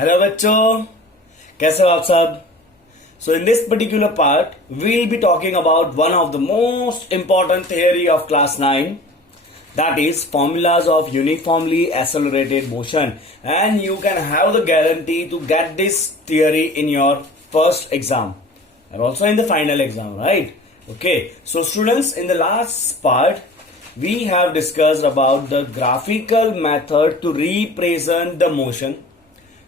Hello बच्चों, कैसे हो आप सब? So in this particular part, we'll be talking about one of the most important theory of class 9, that is formulas of uniformly accelerated motion, and you can have the guarantee to get this theory in your first exam and also in the final exam, right? Okay, so students, in the last part we have discussed about the graphical method to represent the motion.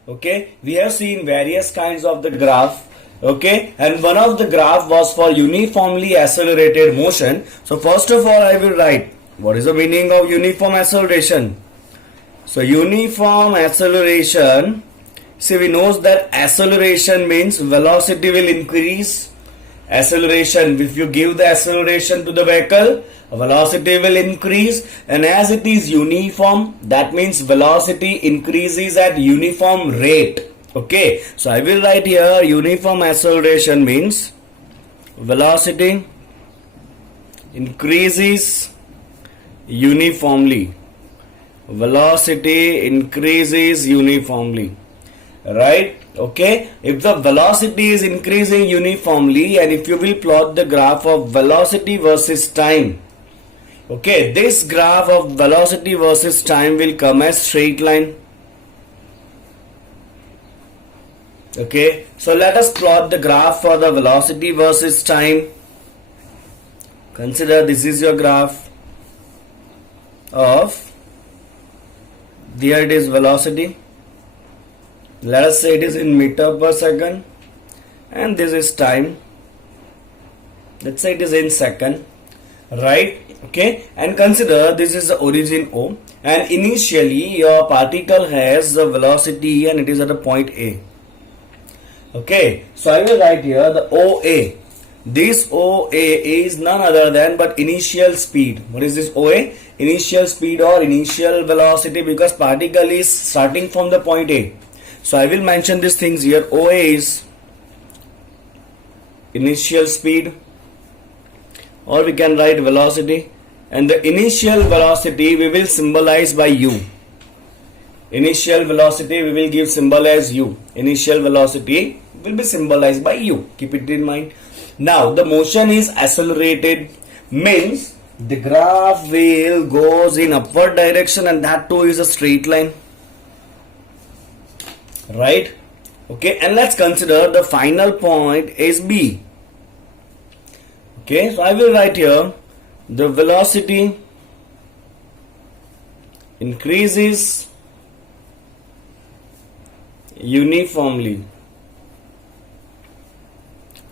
Okay, we have seen various kinds of the graph. Okay, and one of the graph was for uniformly accelerated motion. So first of all, I will write what is the meaning of uniform acceleration. So uniform acceleration, see, we know that acceleration means velocity will increase. Acceleration, if you give the acceleration to the vehicle, velocity will increase, and as it is uniform, that means velocity increases at uniform rate. Okay, so I will write here uniform acceleration means velocity increases uniformly. Velocity increases uniformly, right? Okay, if the velocity is increasing uniformly, and if you will plot the graph of velocity versus time, okay, this graph of velocity versus time will come as straight line. Okay, so let us plot the graph for the velocity versus time. Consider this is your graph of, there it is velocity. Let us say it is in meter per second, and this is time. Let's say it is in second, right? Okay, and consider this is the origin O, and initially your particle has the velocity and it is at a point A. Okay, so I will write here the OA. This OA is none other than but initial speed. What is this OA? Initial speed or initial velocity, because particle is starting from the point A. So I will mention these things here. OA is initial speed, or we can write velocity, and the initial velocity we will symbolize by U. Initial velocity we will give symbol as U. Initial velocity will be symbolized by U. Keep it in mind. Now the motion is accelerated, means the graph will goes in upward direction, and that too is a straight line, right? Okay, and let's consider the final point is B. Okay, so I will write here the velocity increases uniformly,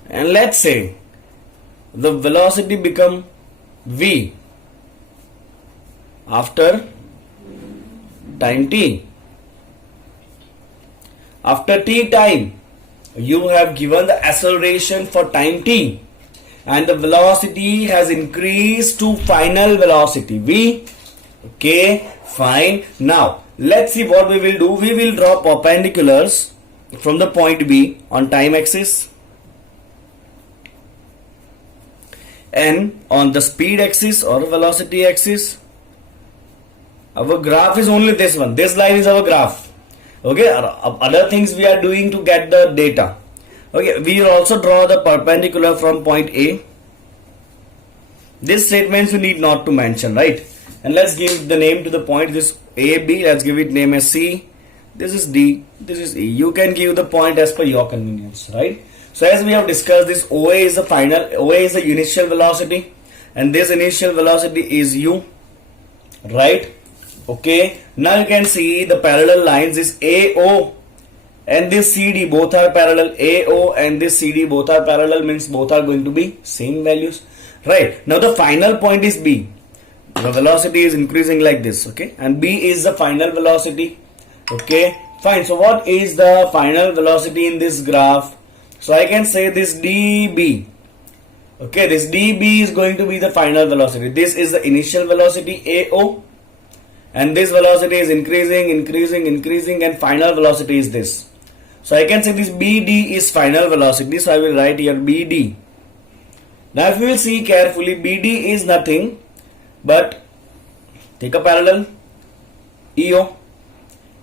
and let's say the velocity become V after time t. After t time, you have given the acceleration for time t, and the velocity has increased to final velocity V. Okay, fine. Now let's see what we will do. We will draw perpendiculars from the point B on time axis, and on the speed axis or velocity axis. Our graph is only this one. This line is our graph. Okay, other things we are doing to get the data. Okay, we will also draw the perpendicular from point A. These statements we need not to mention, right? And let's give the name to the point. This A, B, let's give it name as C. This is D, this is E. You can give the point as per your convenience, right? So as we have discussed, this OA is the final, OA is the initial velocity, and this initial velocity is U, right? Okay, now you can see the parallel lines is AO and this CD, both are parallel. AO and this CD both are parallel, means both are going to be same values, right? Now the final point is B. The velocity is increasing like this, okay, and B is the final velocity. Okay, fine. So what is the final velocity in this graph? So I can say this dB. Okay, this dB is going to be the final velocity. This is the initial velocity AO, and this velocity is increasing, and final velocity is this. So I can say this BD is final velocity. So I will write here BD. Now if you will see carefully, BD is nothing but, take a parallel, EO,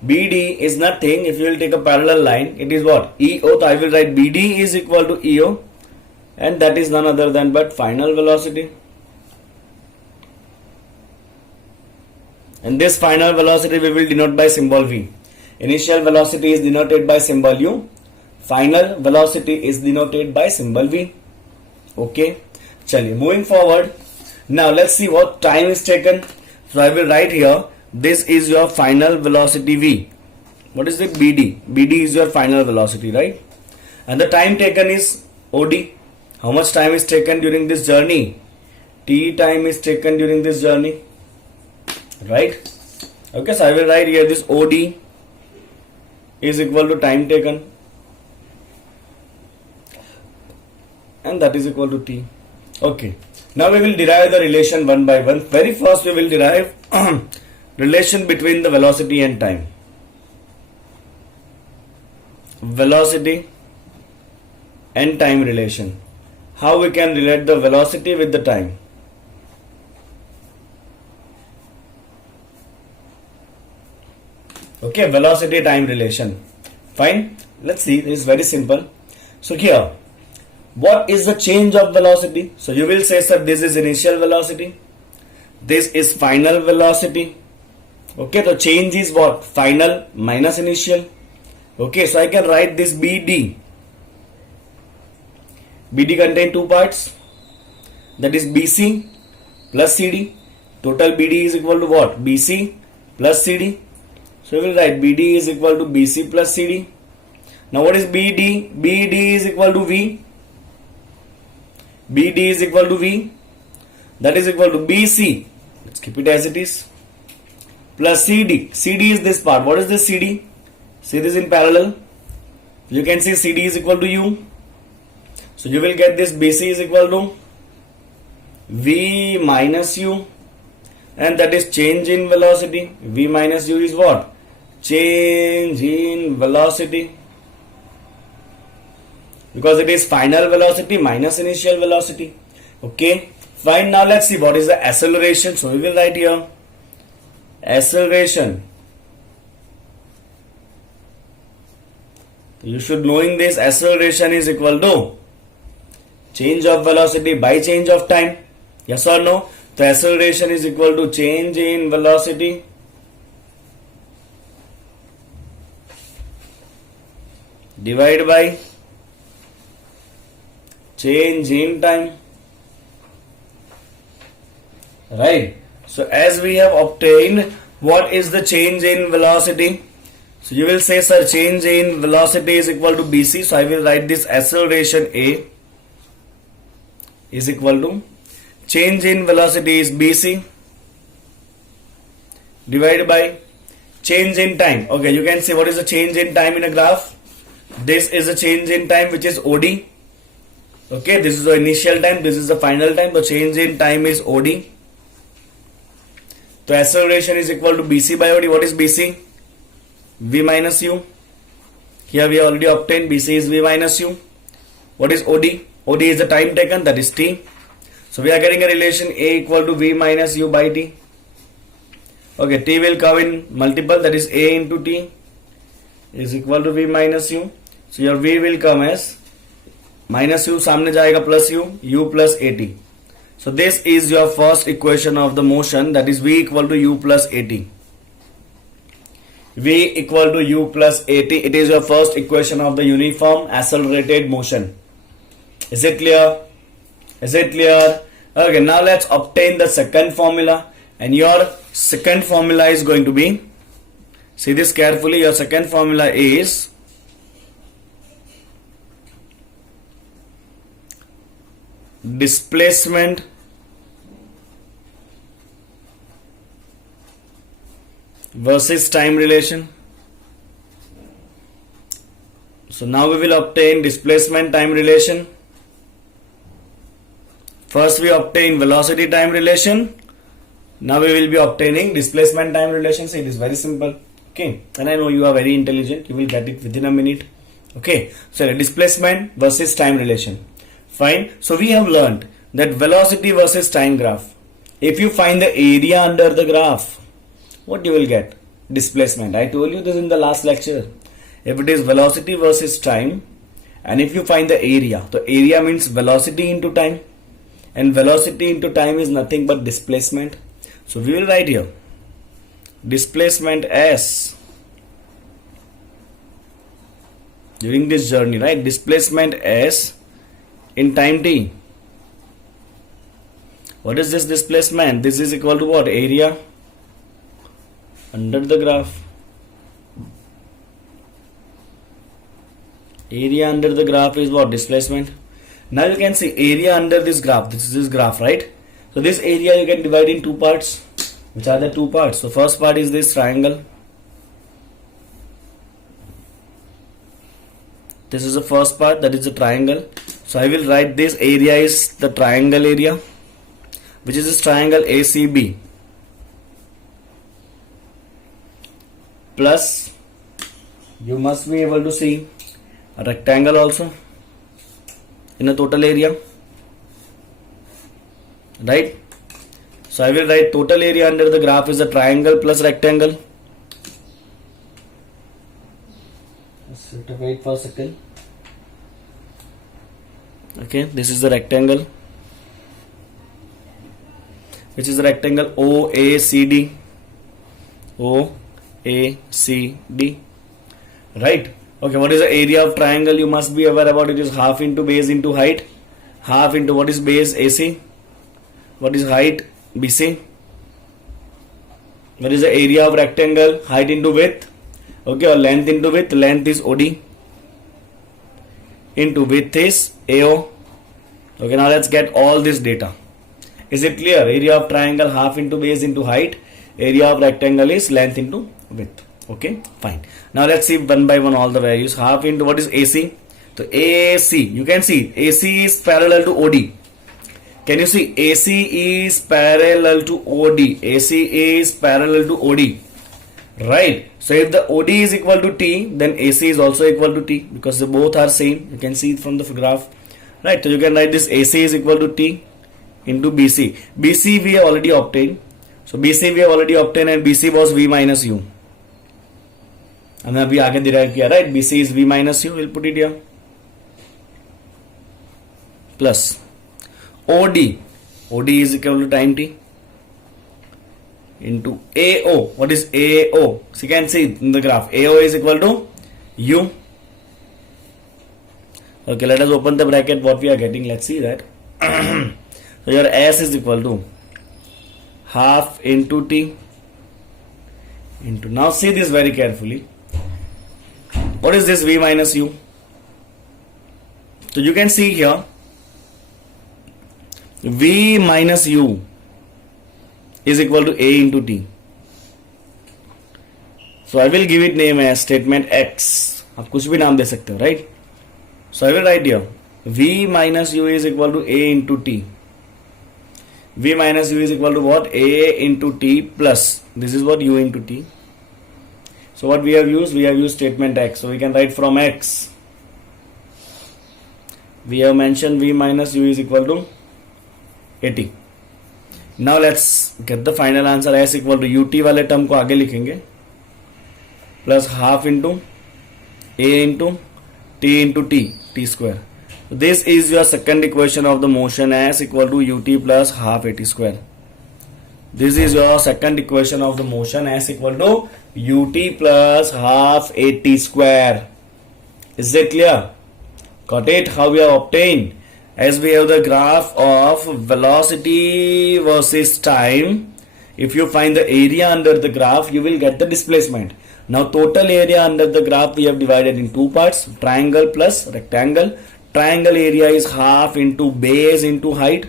BD is nothing. If you will take a parallel line, it is what? EO. So I will write BD is equal to EO, and that is none other than but final velocity. And this final velocity we will denote by symbol V. Initial velocity is denoted by symbol U. Final velocity is denoted by symbol V. Okay. Chaliye, moving forward. Now let's see what time is taken. So I will write here, this is your final velocity V. What is the BD? BD is your final velocity, right? And the time taken is OD. How much time is taken during this journey? T time is taken during this journey. Right? Okay, so I will write here this OD is equal to time taken, and that is equal to T. Okay. Now we will derive the relation one by one. Very first we will derive relation between the velocity and time. Velocity and time relation. How we can relate the velocity with the time? Okay, velocity time relation. Fine. Let's see. This is very simple. So here, what is the change of velocity? So you will say, sir, this is initial velocity. This is final velocity. Okay, the change is what? Final minus initial. Okay, so I can write this BD. BD contain two parts. That is BC plus CD. Total BD is equal to what? BC plus CD. So we will write BD is equal to BC plus CD. Now what is BD? BD is equal to V. BD is equal to V. That is equal to BC. Let's keep it as it is. Plus CD. CD is this part. What is this CD? See this in parallel. You can see CD is equal to U. So you will get this BC is equal to V minus U. And that is change in velocity. V minus U is what? Change in velocity. Because it is final velocity minus initial velocity. Okay. Fine. Now let's see what is the acceleration. So we will write here acceleration. You should knowing this, acceleration is equal to change of velocity by change of time. Yes or no? The acceleration is equal to change in velocity divided by change in time. Right. So as we have obtained what is the change in velocity. So you will say, sir, change in velocity is equal to BC. So I will write this acceleration A is equal to change in velocity is BC divided by change in time. Okay, you can see what is the change in time in a graph. This is the change in time which is OD. Okay, this is the initial time, this is the final time. The change in time is OD. So acceleration is equal to BC by OD. What is BC? V minus U. Here we already obtained BC is V minus U. What is OD? OD is the time taken, that is T. So we are getting a relation A equal to V minus U by T. Okay, T will come in multiple, that is A into T is equal to V minus U. So your V will come as minus U, सामने जाएगा plus U plus AT. So this is your first equation of the motion, that is V equal to U plus AT. V equal to U plus AT. It is your first equation of the uniform accelerated motion. Is it clear? Is it clear? Okay, now let's obtain the second formula. And your second formula is going to be, see this carefully, your second formula is displacement versus time relation. So now we will obtain displacement time relation. First we obtain velocity time relation. Now we will be obtaining displacement time relation. See, it is very simple. Okay, and I know you are very intelligent. You will get it within a minute. Okay, so displacement versus time relation. Fine. So we have learned that velocity versus time graph. If you find the area under the graph, what you will get? displacement. I told you this in the last lecture. If it is velocity versus time, and if you find the area, the area means velocity into time, and velocity into time is nothing but displacement. So we will write here displacement s during this journey, right? Displacement s in time t. What is this displacement? This is equal to what? Area under the graph. Area under the graph is what? Displacement. Now you can see area under this graph. This is this graph, right? So this area you can divide in two parts. Which are the two parts? So first part is this triangle. This is the first part, that is the triangle. So I will write this area is the triangle area, which is this triangle ACB, plus you must be able to see a rectangle also in a total area, right? So I will write total area under the graph is a triangle plus rectangle. Wait for a second. Okay, this is the rectangle, which is the rectangle OACD. OACD, right? Okay, what is the area of triangle? You must be aware about it is half into base into height. Half into what is base? AC. What is height? BC. What is the area of rectangle? Height into width. Okay, or length into width. Length is OD into width is AO. Okay, now let's get all this data. Is it clear? Area of triangle half into base into height. Area of rectangle is length into width. Okay, fine. Now let's see one by one all the values. Half into what is AC? So AC, you can see AC is parallel to OD. Can you see AC is parallel to OD? AC is parallel to OD. Right. So if the OD is equal to T, then AC is also equal to T because they both are same. You can see it from the graph. Right. So you can write this AC is equal to T into BC. BC we have already obtained. So BC we have already obtained and BC was V minus U. हमने अभी आगे derive किया, right? BC is V minus U. We'll put it here. Plus OD. OD is equal to time T into AO. What is AO? So you can see in the graph AO is equal to U. Okay, let us open the bracket. What we are getting, let's see that. So your S is equal to half into T into, now see this very carefully. What is this V minus U? So you can see here V minus U is equal to A into T. So I will give it name as statement X. आप कुछ भी नाम दे सकते हो, right? So I will write here V minus U is equal to A into T. V minus U is equal to what? A into T plus this is what U into T. So what we have used? We have used statement X. So we can write from X. We have mentioned V minus U is equal to 80. Now let's get the final answer. S equal to UT वाले term को आगे लिखेंगे plus half into A into T into T square. This is your second equation of the motion. S equal to UT plus half AT square. This is your second equation of the motion. S equal to UT plus half AT square. Is it clear? Got it? How we have obtained? As we have the graph of velocity versus time, if you find the area under the graph, you will get the displacement. Now total area under the graph we have divided in two parts, triangle plus rectangle. Triangle area is half into base into height.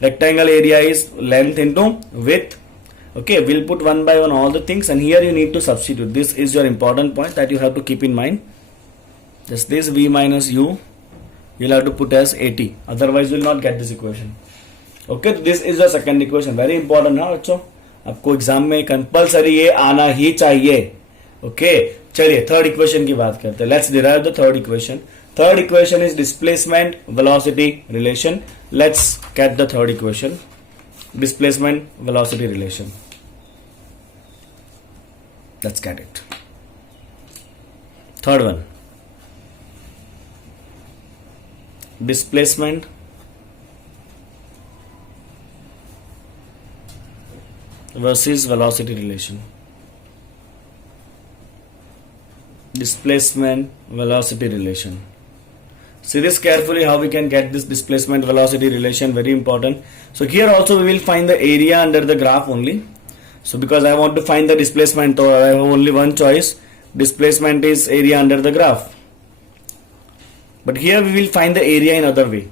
Rectangle area is length into width. Okay, we'll put one by one all the things, and here you need to substitute. This is your important point that you have to keep in mind. Just this V minus U you'll have to put as 80, otherwise you will not get this equation. Okay, this is the second equation. Very important ना बच्चों, आपको exam में compulsory ये आना ही चाहिए. Okay, चलिए third equation की बात करते हैं. Let's derive the third equation. Third equation is displacement velocity relation. Let's get the third equation. Displacement velocity relation. Let's get it. Third one, displacement versus velocity relation. Displacement velocity relation. See this carefully, how we can get this displacement velocity relation, very important. So here also we will find the area under the graph only. So because I want to find the displacement, so I have only one choice. Displacement is area under the graph. But here we will find the area in other way.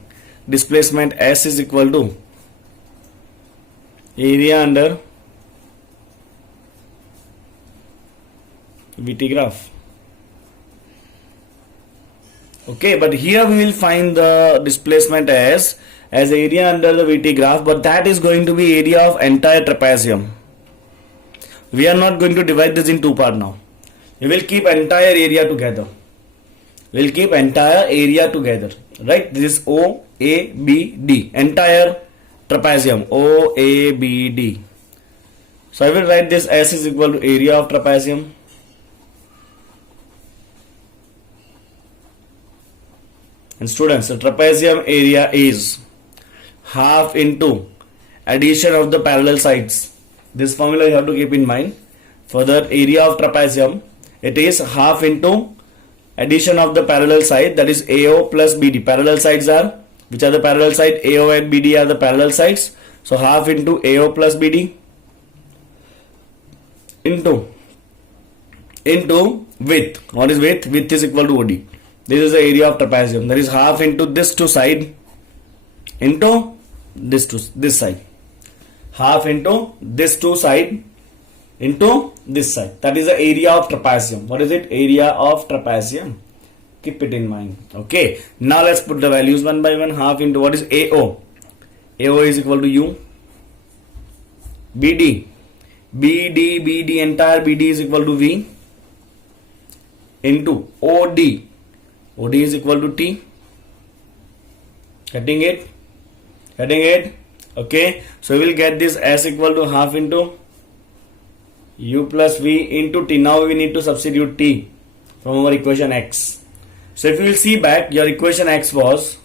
Displacement S is equal to area under VT graph. Okay, but here we will find the displacement as area under the VT graph, but that is going to be area of entire trapezium. We are not going to divide this in two parts now. We will keep entire area together. We will keep entire area together. Right? This is O, A, B, D. Entire trapezium. O, A, B, D. So I will write this S is equal to area of trapezium. And students, the trapezium area is half into addition of the parallel sides. This formula you have to keep in mind. For the area of trapezium, it is half into addition of the parallel side, that is AO plus BD. Parallel sides are, which are the parallel side? AO and BD are the parallel sides. So half into AO plus BD into width. What is width? Width is equal to OD. This is the area of trapezium. That is half into this two side into this side. Half into this two side into this side. That is the area of trapezium. What is it? Area of trapezium. Keep it in mind. Okay. Now let's put the values one by one. Half into what is AO? AO is equal to U. BD. BD entire BD is equal to V into OD. OD is equal to T. Getting it? Okay. So we will get this S equal to half into U plus V into T. Now we need to substitute T from our equation X. So if you will see back, your equation X was,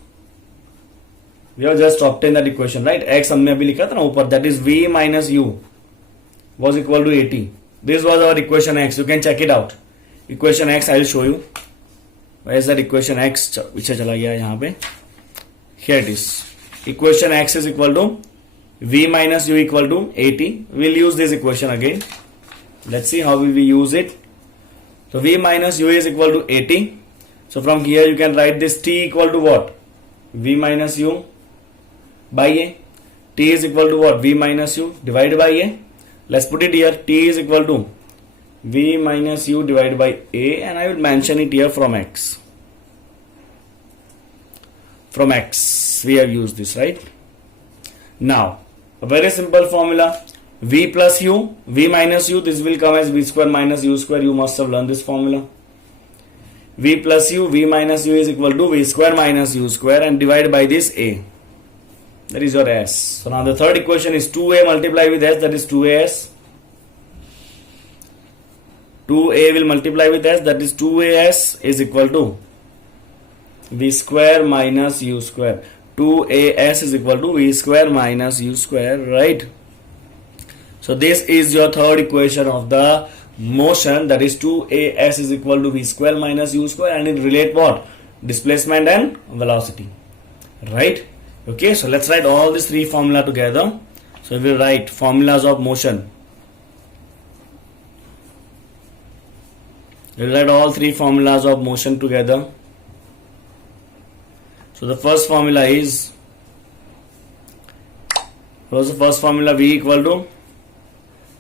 we have just obtained that equation, right? X हमने अभी लिखा था ना ऊपर, that is V minus U was equal to 80. This was our equation X. You can check it out. Equation X I will show you. Where is that equation X? पीछे चला गया यहाँ पे. Here it is. Equation X is equal to V minus U equal to 80. We will use this equation again. Let's see how we will use it. So V minus U is equal to 80. So from here you can write this T equal to what? V minus U by A. T is equal to what? V minus U divided by A. Let's put it here. T is equal to V minus U divided by A, and I will mention it here from X. From X we have used this, right? Now a very simple formula. V plus U, V minus U, this will come as V square minus U square. You must have learned this formula. V plus U, V minus U is equal to V square minus U square, and divided by this A. That is your S. So now the third equation is 2A multiplied with S, that is 2AS. 2A will multiply with S, that is 2AS is equal to V square minus U square. 2AS is equal to V square minus U square, right? So this is your third equation of the motion, that is 2AS is equal to V square minus U square, and it relate what? Displacement and velocity, right? Okay, so let's write all these three formula together. So we will write formulas of motion. We will write all three formulas of motion together. So the first formula is, what was the first formula? V equal to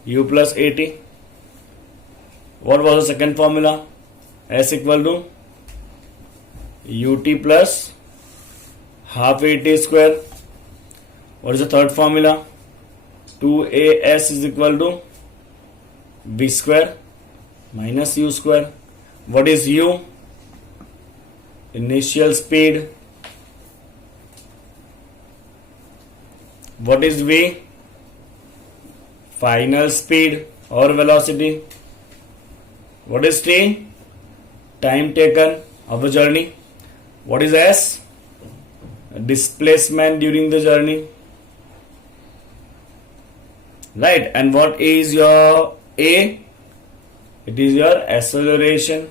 U plus 80. What was the second formula? S equal to UT plus half AT square. What is the third formula? 2AS is equal to V square minus U square. What is U? Initial speed. What is V? Final speed or velocity. What is T? Time taken of a journey. What is S? Displacement during the journey. Right, and what is your A? It is your acceleration.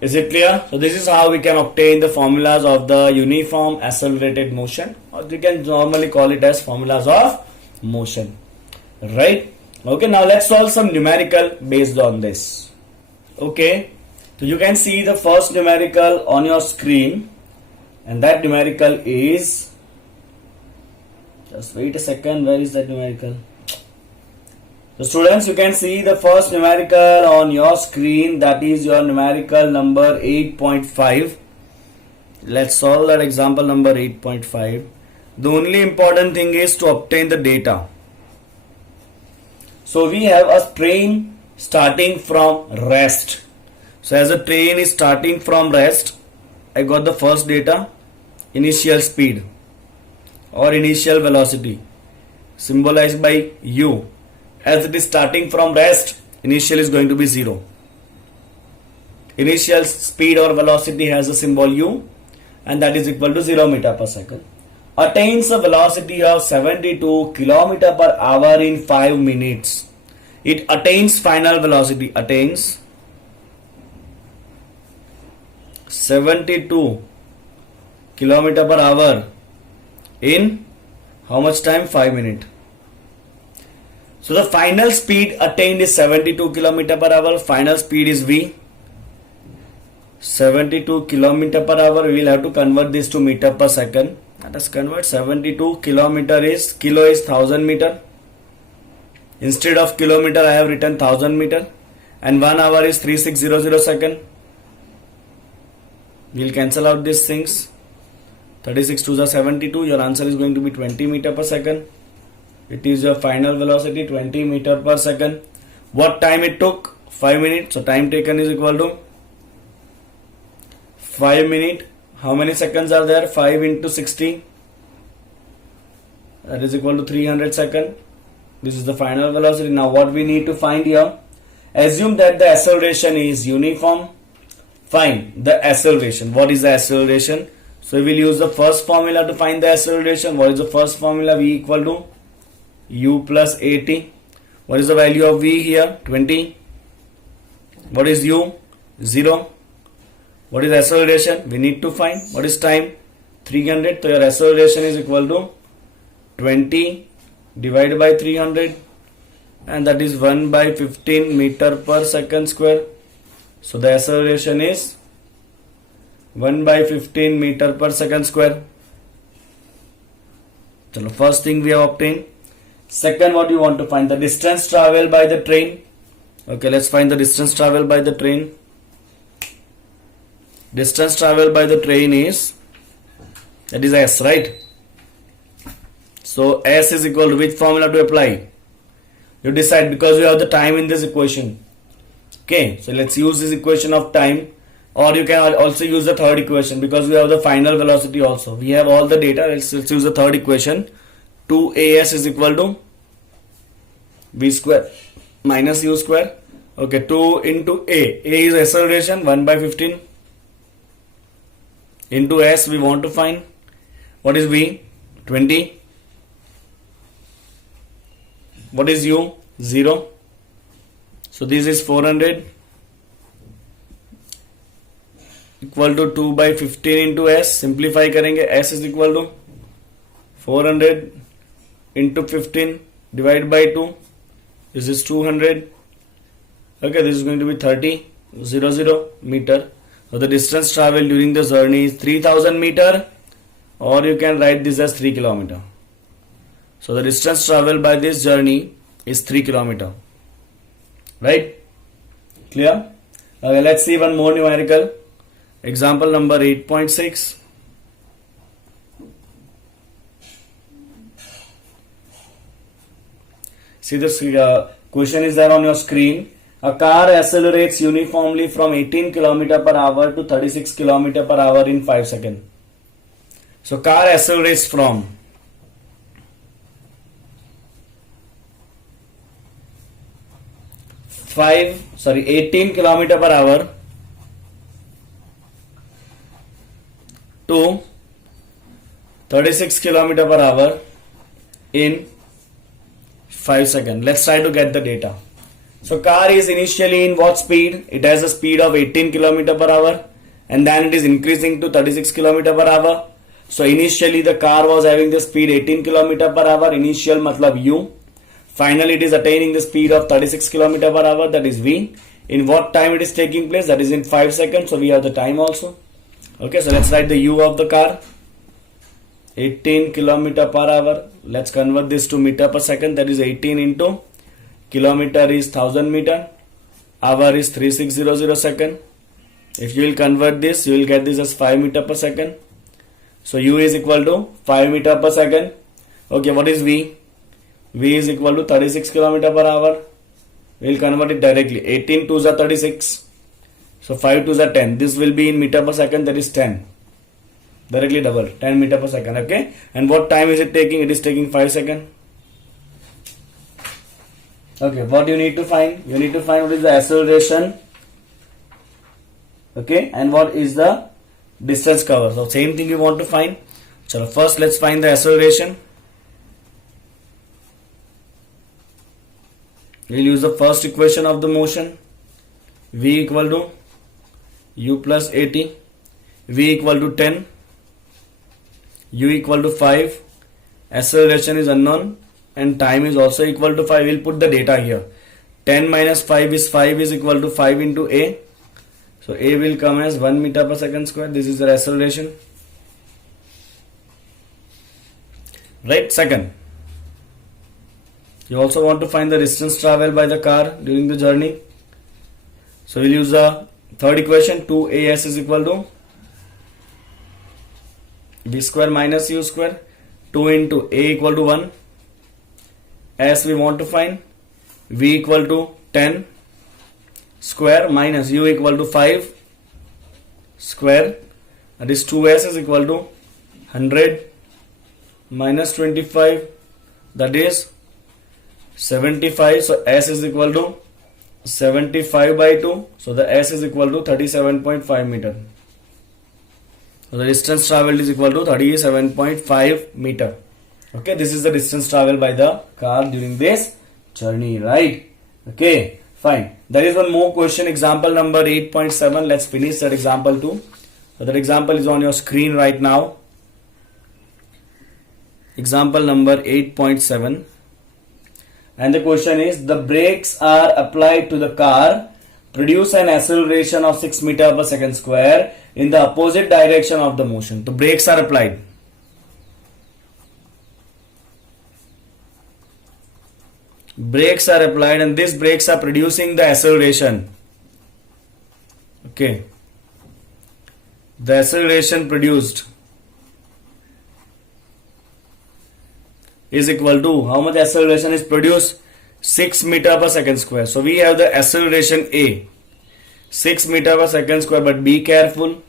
Is it clear? So this is how we can obtain the formulas of the uniform accelerated motion, or we can normally call it as formulas of motion. Right? Okay, now let's solve some numerical based on this. Okay, so you can see the first numerical on your screen, and that numerical is, just wait a second, where is that numerical? So students, you can see the first numerical on your screen, that is your numerical number 8.5. Let's solve that example number 8.5. The only important thing is to obtain the data. So we have a train starting from rest. So as a train is starting from rest, I got the first data, initial speed or initial velocity, symbolized by U. As it is starting from rest, initial is going to be 0. Initial speed or velocity has a symbol U, and that is equal to 0 meter per second. Attains a velocity of 72 kilometer per hour in 5 minutes. It attains final velocity, attains 72 kilometer per hour in how much time? 5 minutes. So the final speed attained is 72 kilometer per hour. Final speed is V. 72 kilometer per hour. We will have to convert this to meter per second. Let us convert. 72 kilometer is, kilo is 1000 meter. Instead of kilometer, I have written 1000 meter. And 1 hour is 3600 second. We will cancel out these things. 36 to the 72. Your answer is going to be 20 meter per second. It is your final velocity, 20 meter per second. What time it took? 5 minutes. So time taken is equal to 5 minutes. How many seconds are there? 5 into 60. That is equal to 300 seconds. This is the final velocity. Now what we need to find here? Assume that the acceleration is uniform. Find the acceleration. What is the acceleration? So we will use the first formula to find the acceleration. What is the first formula? V equal to U plus AT. What is the value of V here? 20. What is U? 0. What is acceleration? We need to find. What is time? 300. So your acceleration is equal to 20 divided by 300, and that is 1 by 15 meter per second square. So the acceleration is 1 by 15 meter per second square. So the first thing we have obtained. Second, what you want to find? The distance traveled by the train. Okay, let's find the distance traveled by the train. Distance traveled by the train is, that is S, right? So S is equal to which formula to apply? You decide, because you have the time in this equation. Okay, so let's use this equation of time, or you can also use the third equation, because we have the final velocity also. We have all the data. Let's use the third equation. 2as is equal to v square minus u square. Okay, 2 into a is acceleration, 1 by 15, into s we want to find. What is v? 20. What is u? 0. So this is 400 equal to 2 by 15 into s. Simplify करेंगे. S is equal to 400 into 15 divided by 2. This is 200. Okay, this is going to be 30 meter. So the distance traveled during the journey is 3000 meter, or you can write this as 3 kilometer. So the distance traveled by this journey is 3 kilometer. Right? Clear? Okay, let's see one more numerical. Example number 8.6. See, this question is there on your screen. A car accelerates uniformly from 18 km per hour to 36 km per hour in 5 seconds. So car accelerates from 18 kilometer per hour to 36 kilometer per hour in 5 seconds. Let's try to get the data. So car is initially in what speed? It has a speed of 18 kilometer per hour and then it is increasing to 36 kilometer per hour. So initially the car was having the speed 18 kilometer per hour. Initial matlab u. Finally it is attaining the speed of 36 kilometer per hour, that is v. In what time it is taking place? That is in 5 seconds. So we have the time also. Okay, so let's write the u of the car. 18 kilometer per hour. Let's convert this to meter per second. That is 18 into kilometer is 1000 meter. Hour is 3600 second. If you will convert this, you will get this as 5 meter per second. So u is equal to 5 meter per second. Okay, what is v? V is equal to 36 kilometer per hour. We will convert it directly. 18 2s are 36. So 5 2s are 10. This will be in meter per second, that is 10. Directly double, 10 meter per second. Okay. And what time is it taking? It is taking 5 seconds. Okay. What you need to find? You need to find what is the acceleration. Okay. And what is the distance covered. So same thing you want to find. So first let's find the acceleration. We will use the first equation of the motion. V equal to u plus at. V equal to 10. U equal to 5. Acceleration is unknown and time is also equal to 5. We will put the data here. 10 minus 5 is equal to 5 into a. So a will come as 1 meter per second square. This is the acceleration. Right. Second, you also want to find the distance traveled by the car during the journey. So we'll use the third equation. 2as is equal to v square minus u square. 2 into a equal to 1. As we want to find v equal to 10 square minus u equal to 5 square. That is 2s is equal to 100 minus 25. That is 75. So s is equal to 75 by 2. So the s is equal to 37.5 meter. So the distance traveled is equal to 37.5 meter. Okay, this is the distance traveled by the car during this journey, right? Okay, fine. There is one more question, example number 8.7. Let's finish that example too. So that example is on your screen right now. Example number 8.7. And the question is, the brakes are applied to the car, produce an acceleration of 6 meter per second square in the opposite direction of the motion. The brakes are applied. Brakes are applied and these brakes are producing the acceleration. Okay. The acceleration produced is equal to, how much acceleration is produced? 6 meter per second square. So we have the acceleration A, 6 meter per second square, but be careful.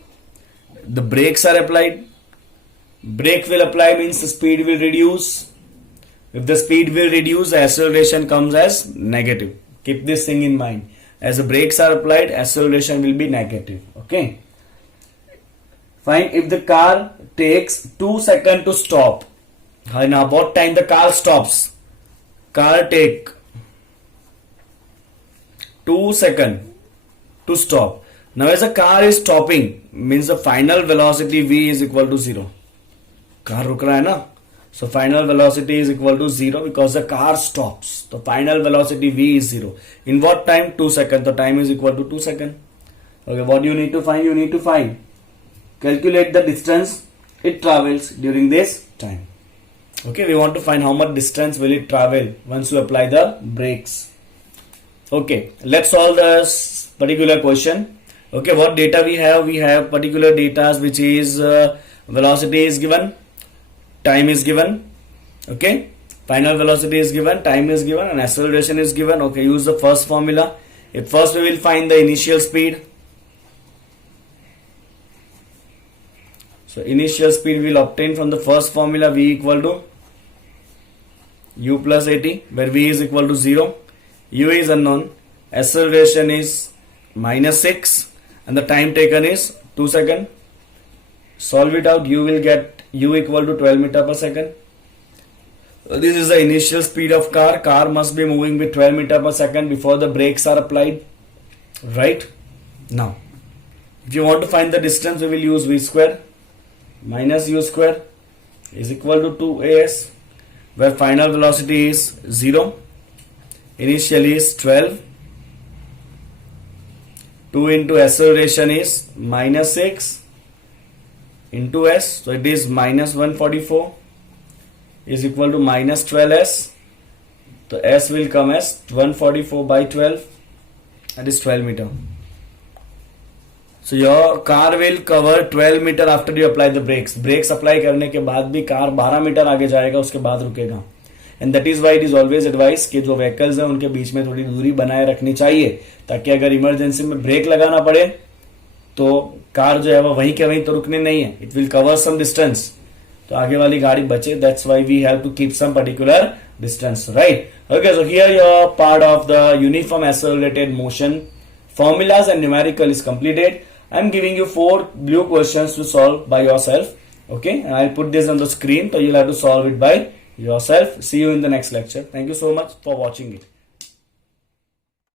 The brakes are applied. Brake will apply means the speed will reduce. If the speed will reduce, the acceleration comes as negative. Keep this thing in mind. As the brakes are applied, acceleration will be negative. Okay. Fine. If the car takes 2 seconds to stop, now what time the car stops? Car take 2 seconds to stop. Now as the car is stopping, means the final velocity v is equal to 0. Car ruk raha hai na? So final velocity is equal to 0 because the car stops. The final velocity v is 0. In what time? 2 seconds. The time is equal to 2 seconds. Okay, what do you need to find? You need to find. Calculate the distance it travels during this time. Okay, we want to find how much distance will it travel once you apply the brakes. Okay, let's solve this particular question. Okay, what data we have? We have particular data which is velocity is given, time is given. Okay, final velocity is given, time is given, and acceleration is given. Okay, use the first formula. If first we will find the initial speed. So initial speed we will obtain from the first formula, v equal to u plus at, where v is equal to 0, u is unknown, acceleration is -6 and the time taken is 2 seconds. Solve it out, you will get u equal to 12 meter per second. This is the initial speed of car. Car must be moving with 12 meter per second before the brakes are applied. Right? Now, if you want to find the distance, we will use v square minus u square is equal to 2as, where final velocity is 0. Initially is 12. 2 into acceleration is -6 into s. So it is -144 is equal to -12s. So s will come as 144 by 12. That is 12 meter. So your car will cover 12 meter after you apply the brakes. Brakes apply करने के बाद भी car 12 metre आगे जाएगा, उसके बाद रुकेगा. And that is why it is always advised कि जो vehicles हैं उनके बीच में थोड़ी दूरी बनाए रखनी चाहिए, ताकि अगर इमरजेंसी में ब्रेक लगाना पड़े तो कार जो है वो वहीं के वहीं तो रुकने नहीं है. It will cover some distance. तो आगे वाली गाड़ी बचे. That's why we have to keep some particular distance, right? Okay, so here your part of the uniform accelerated motion formulas and numerical is completed. I'm giving you 4 blue questions to solve by yourself. Okay, and I'll put this on the screen, so you'll have to solve it by yourself. See you in the next lecture. Thank you so much for watching it.